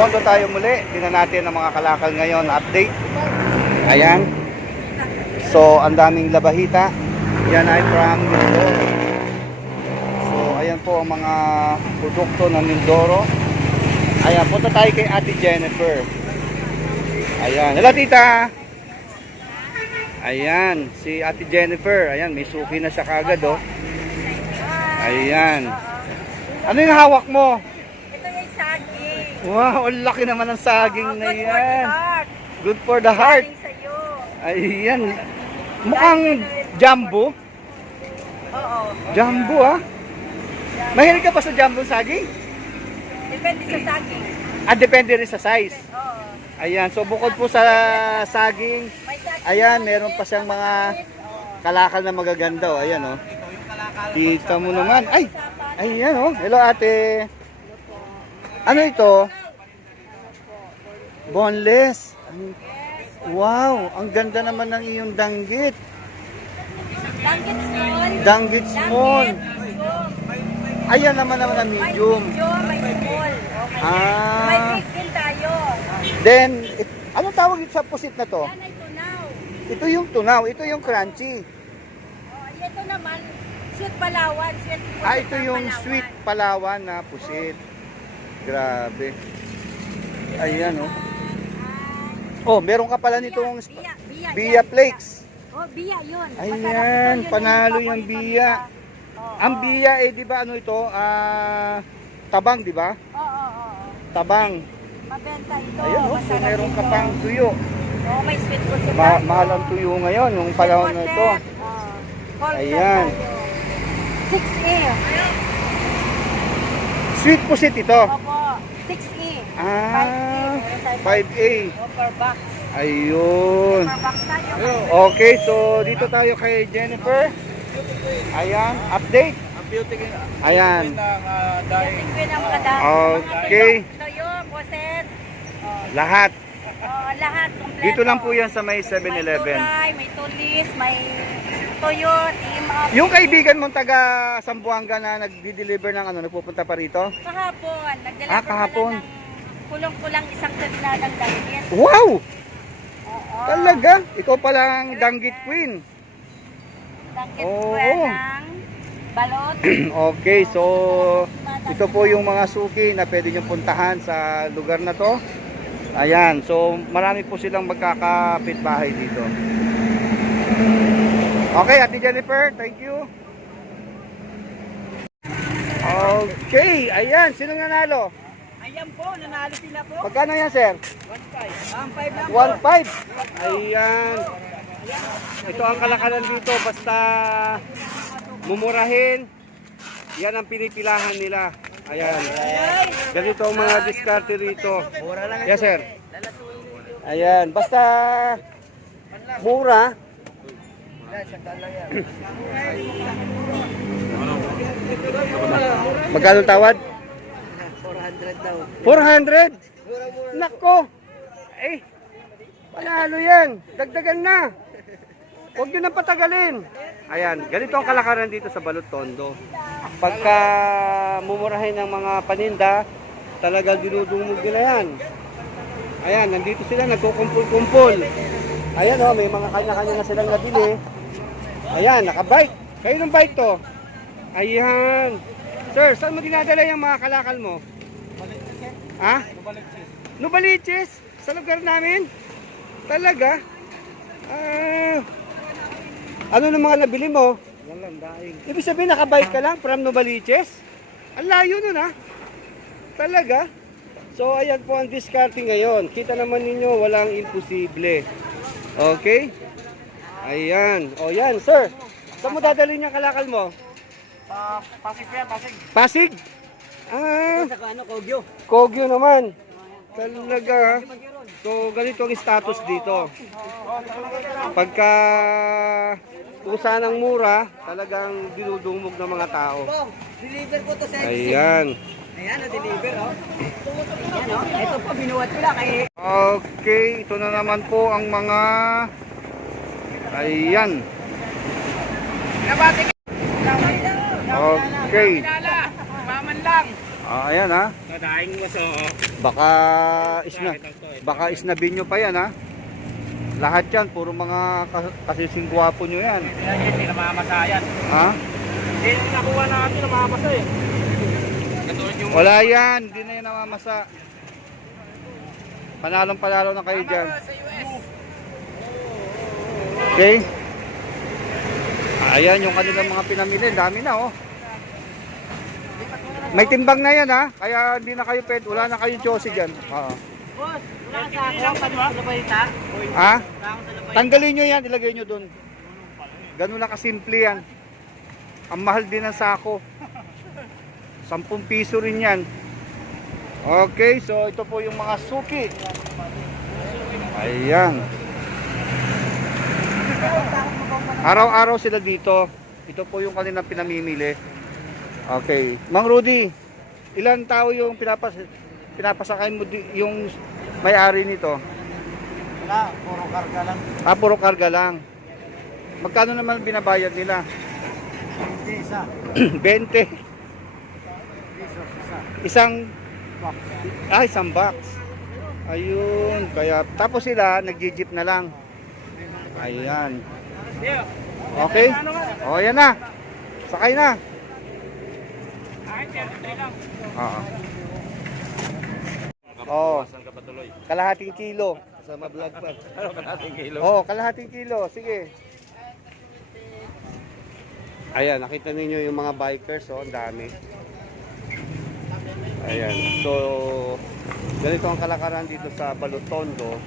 Tondo tayo muli. Tingnan natin ang mga kalakal ngayon. Update. Ayan. So, ang daming labahita. Yan ay from Mindoro. So, ayan po ang mga produkto ng Mindoro. Ayan, punta tayo kay Ate Jennifer. Ayan. Hello, tita. Ayan, si Ate Jennifer. Ayan, may suki na siya kagad, oh. Ayan. Ano yung hawak mo? Ito yung saging. Wow, ang laki naman ng saging na Good for the yan. heart. Good for the heart. Galing sa'yo. Ayan. Mukhang jumbo. Oo. Jumbo, ah. Mahilig ka pa sa jumbo saging? Depende sa saging. Ah, depende rin sa size. Oo. Ayan, so bukod po sa saging, May saging. ayan, meron pa siyang mga kalakal na magaganda, oh. Ayan, oh. Kita mo naman. Ay, ayan, oh. Hello, ate. Ano ito? Boneless. Wow, ang ganda naman ng iyong danggit. Danggit small. Danggit small. Danggit. Ayan naman ang May medium. medium, may small. Okay. Ah. May big din tayo. Then, anong tawag sa pusit na to? Yan ay tunaw. Ito yung tunaw, ito yung crunchy. Oh, ito naman, sweet Palawan. Sweet pusit Ah, ito ng yung Palawan. sweet Palawan na pusit. Grabe. Ayan, oh. Oh, meron ka pala nitong Bia Flakes. Oh, Bia yun. Ayan, panalo yung Bia. Oh, Ang Bia, eh, di ba ano ito? Tabang, di ba? Oo. Tabang. Mabenta ito. Ayun, oh, so Masarap meron ka ito. pang tuyo. Oh, may sweet pusit Mahal ang tuyo ngayon, yung panahon na ito. Ayan. 6A. Sweet pusit ito. Opo. 6A. Ah, 5A. 5A. Oh, per box. Ayun. Per box tayo. Okay, so dito tayo kay Jennifer. Ayan, update. Ayan. Tingin ang mga dahil. Okay. Toyo, puset. Oh, Lahat. lahat. Kompleto. Dito lang po yan sa may May 7-Eleven. turay, may tulis, may toyo, team up. Yung kaibigan mong taga Sambuanga na nagdi-deliver ng ano, nagpupunta pa rito? Kahapon, nagdala Ah, ko kahapon. pala ng kulang-kulang isang tonelada ng danggit. Wow! Oo. Talaga? Ikaw palang danggit queen. Danggit Oo. po ng balot. Okay, so ito po yung mga suki na pwede nyo puntahan sa lugar na to. Ayan, so marami po silang magkakapitbahay dito. Okay, Ate Jennifer, thank you. Okay, ayan, sino nanalo? Ayan po, nanalo sila po. Magkano yan, sir? 1.5 lang. 1.5. Ayan. Ito ang kalakalan dito, basta mumurahin, yan ang pinipilahan nila. Ayan. Ganito ang mga diskarte rito. Yes, sir. Ayan, basta mura. Magkano tawad? 400 daw. 400? Nako! Eh, panalo yan. Dagdagan na. Huwag nyo nang patagalin. Ayan, ganito ang kalakaran dito sa Balot Tondo. Pagka mumurahin ng mga paninda, talagang dinudumog nila yan. Ayan, nandito sila, nagkukumpul-kumpul. Ayan o, may mga kanya-kanya na silang nabili. Ayan, nakabike. Kayo ng bike to. Ayan. Sir, saan mo dinadala yung mga kalakal mo? Ha? Nubaliches. Sa lugar namin? Talaga? Ano na mga nabili mo? Walang daing. Ibig sabihin nakabike ka lang from Nubaliches? Ang layo nun, ha? Talaga? So ayan po ang discarding ngayon. Kita naman ninyo, walang imposible. Okay? Ayan. O yan, sir. Saan mo dadalhin yung kalakal mo? Pasig po yan, pasig. Pasig? Ah, Sa ano, Kogyo. Kogyo naman. Talaga, ha? So ganito ang status dito. Pagka kusa ng mura, talagang dinudumog ng mga tao. Deliver ko to sa Ayan. Ayan, na-deliver, oh. Ayan, oh. Ito po, binuhat ko lang kay... Okay, ito na naman po ang mga... Ayan. Okay. Maman lang. Ayan ha. Kadaing mo so. Baka isnabin nyo pa yan ha. Lahat yan, puro mga kasising gwapo nyo yan. Hindi na mamamasayan. Ha? Hindi yung nakuha natin na mamamasa eh. Katulad yung... Wala yan, hindi na yan namamasa. Panalong-panalo na kayo dyan. Okay? Ayan yung kanilang mga pinamili, dami na oh. May timbang na yan ha, kaya hindi na kayo pwede, wala na kayong Josie dyan. Oo. Boss, wala sa ako. Sa labayta. Ha? Tanggalin nyo yan, ilagay nyo dun. Ganun na kasimple yan. Ang mahal din ng sako. 10 piso rin yan. Okay, so ito po yung mga suki. Ayan. Araw-araw sila dito. Ito po yung kanilang pinamimili. Okay. Mang Rudy, ilan tao yung pinapasakay mo yung may-ari nito? Wala, puro karga lang. Ah, puro karga lang. Magkano naman binabayad nila? Hindi, isa. 20. Pisos, isa. Isang isang box. Ayun, kaya tapos sila nagji-jeep na lang. Ayan. Okay? O, yan na. Sakay na. Oo. Oh, kalahating kilo. Sama vlog pa. Ano kalating kilo? Oh, kalahating kilo. Sige. Ayan, nakita ninyo yung mga bikers, oh, ang dami. Ayan. So, ganito ang kalakaran dito sa Balutondo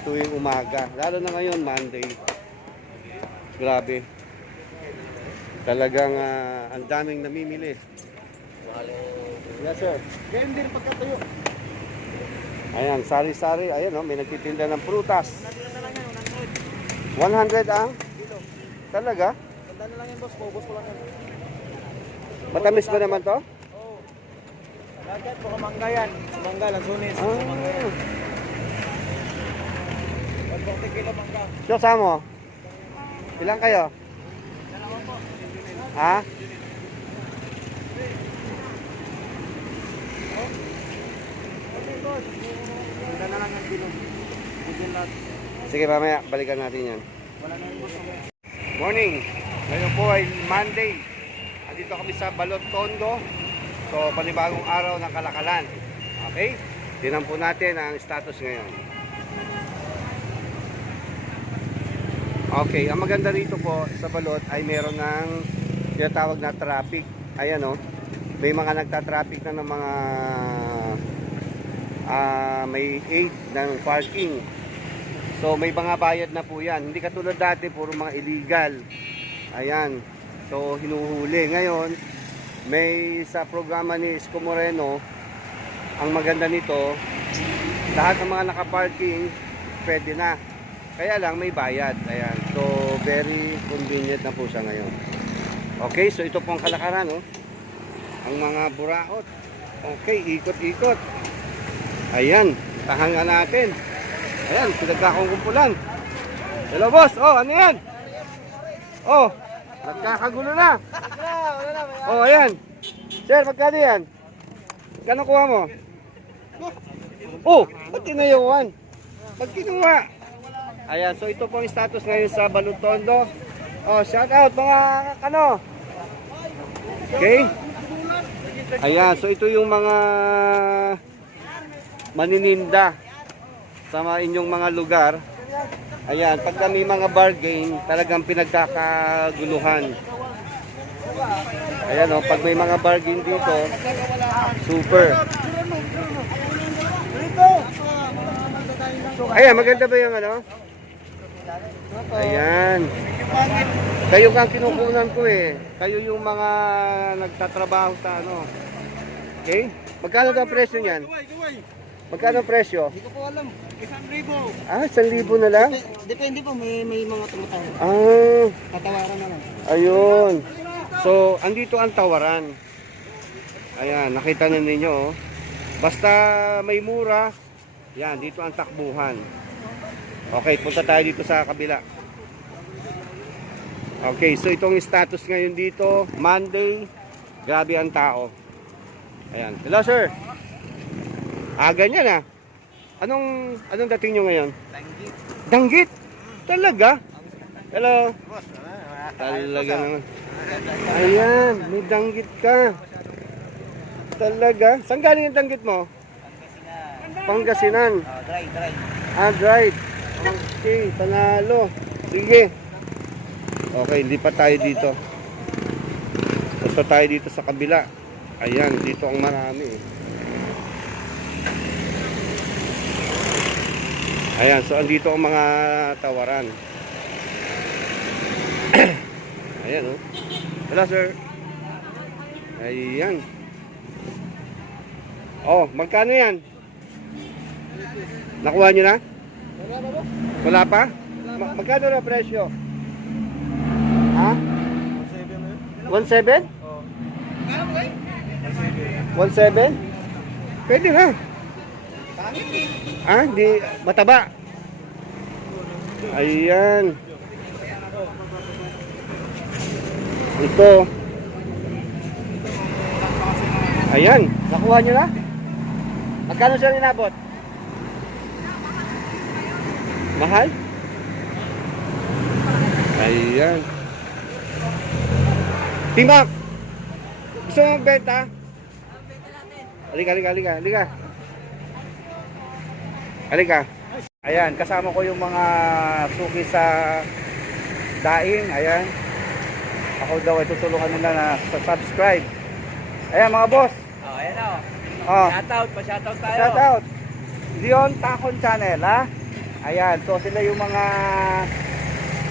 tuwing umaga. Lalo na ngayon, Monday. Grabe. Talagang ang daming namimili. Yes, sir. Ganyan din pagkatayo. Ayan, sari-sari. Ayan, oh, may nagtitinda ng prutas. 100 ang? Talaga? Tanda na lang yan boss, paubos ko lang yan. Matamis ba naman to? Oo. Lagat, baka mangga yan. Mangga, lansunis. Mangga yan. 140 kilo mangga. So, samo? Ilan kayo? Dalawa po. Ha? Okay boss. Tanda na lang yan kilo. Bigyan lahat. Sige, mamaya, balikan natin yan. Wala na yung boss. Morning! Ngayon po ay Monday. Andito kami sa Balot Tondo. So, panibagong araw ng Kalakalan. Okay? Tingnan po natin ang status ngayon. Okay, ang maganda rito po sa Balot ay meron ng tinatawag na traffic. Ayan o. May mga nagta-traffic na ng mga may aid ng parking. So may mga bayad na po yan. Hindi katulad dati, puro mga illegal. Ayan. So hinuhuli. Ngayon, may sa programa ni Isko Moreno, ang maganda nito, lahat ng mga nakaparking, pwede na. Kaya lang may bayad. Ayan. So very convenient na po siya ngayon. Okay, so ito po ang kalakaran, oh. Ang mga buraot. Okay, ikot-ikot. Ayan, tahan nga natin. Ayan, pinagkakungkumpulan. Hello boss, oh ano yan? Oh, nagkakagulo na. Oh, ayan. Sir, magkano yan? Magkano kuha mo? Oh, ba't tinayawan? Ba't kinuha? Ayan, so ito po ang status ngayon sa Balutondo. Oh, shout out mga ano. Okay? Ayan, so ito yung mga manininda sa inyong mga lugar. Ayan, pag may mga bargain, talagang pinagkakaguluhan. Ayan o, pag may mga bargain dito, super. Ayan, maganda ba yung ano? Ayan. Kayo kang kinukunan ko eh. Kayo yung mga nagtatrabaho sa ano. Okay? Magkano ang presyo niyan? Magkano ang presyo? Hindi ko po alam. 1,000. Ah, 1,000 na lang? Depende po, may mga tumatawag. Ah, Tatawaran na lang. ayun. So, andito ang tawaran. Ayan, nakita na ninyo. Oh. Basta may mura, yan, dito ang takbuhan. Okay, punta tayo dito sa kabila. Okay, so itong status ngayon dito, Monday, grabe ang tao. Ayan. Hello, sir. Ganyan ah. Anong dating nyo ngayon? Langgit. Danggit? Talaga? Hello. Boss, Talaga naman. Ayan, may danggit ka. Talaga? Saan galing yung danggit mo? Pangasinan. Dry. Dried. Okay, panalo. Sige. Okay, lipat tayo dito. Basta tayo dito sa kabila. Ayan, dito ang marami eh. Ayan, so andito ang mga tawaran. Ayan oh. Hello sir. Ayan. Oh, magkano yan? Nakuha nyo na? Wala pa? Magkano na presyo? Ha? 1.7? 1.7? Pwede na. Di mataba. Ayan. Ito. Ayan, nakuha nyo na? Magkano siya inabot? Mahal? Ayan. Timak! Gusto mo magbenta? Halika. Halika. Ayan, kasama ko yung mga suki sa daing. Ayan. Ako daw ay tutulungan nila na subscribe. Ayan mga boss. Ayan o. Oh, Pa-shoutout tayo. shoutout. Leon Tacon Channel, ha? Ayan, so sila yung mga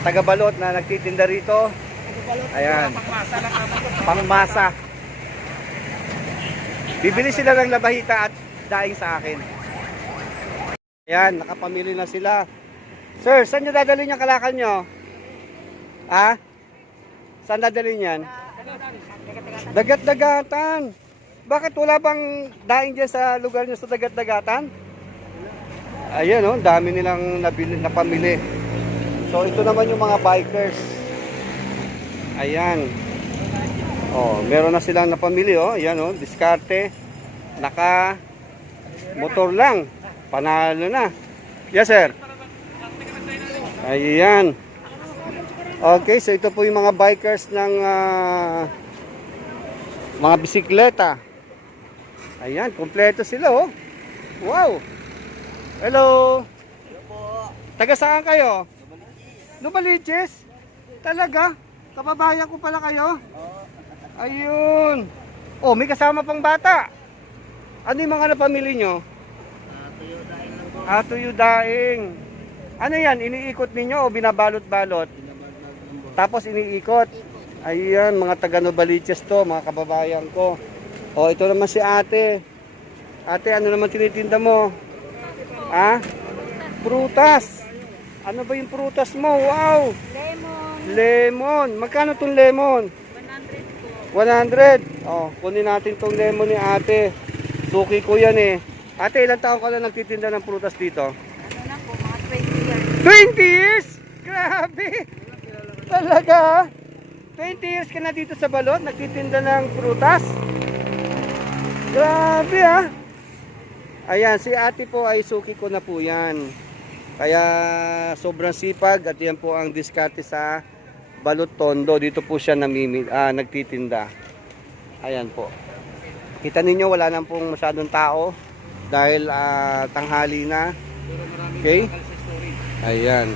taga-balot na nagtitinda rito. Ayan. Pangmasa. Bibili sila ng labahita at daing sa akin. Ayan, nakapamili na sila. Sir, saan nyo dadalhin yung kalakal nyo? Ha? Saan dadalhin yan? Dagat-dagatan. Bakit wala bang daing dyan sa lugar nyo sa dagat-dagatan? Ayan o, dami nilang napamili. So ito naman yung mga bikers. Ayan. Oh, meron na silang napamili oh. Ayan oh, diskarte. Naka motor lang. Panalo na. Yes sir. Ayan. Okay, so ito po yung mga bikers ng mga bisikleta. Ayan, kompleto sila oh. Wow. Hello. Taga saan kayo? Lumaliches. Talaga? Kababayan ko pala kayo? Ayun. Oh, may kasama pang bata. Ano yung mga napamili nyo? Tuyo daing. Ano yan? Iniikot ninyo o binabalot-balot? Tapos iniikot. Ayan, mga taga Novaliches to, mga kababayan ko. O, ito naman si ate. Ate, ano naman tinitinda mo? Ha? Prutas. Ano ba yung prutas mo? Wow! Lemon. Magkano tong lemon? 100 po. 100. Oh, kunin natin tong lemon ni ate. Suki ko yan eh. Ate, ilang taon ka na nagtitinda ng prutas dito? Ano na po, mga 20 years. 20 years? Grabe! Talaga? 20 years ka na dito sa Balot, nagtitinda ng prutas? Grabe ah! Ayan, si ate po ay suki ko na po yan. Kaya sobrang sipag at yan po ang diskarte sa Balot Tondo. Dito po siya nagtitinda. Ayan po. Kita ninyo wala nang pong masyadong tao dahil tanghali na. Okay? Ayan.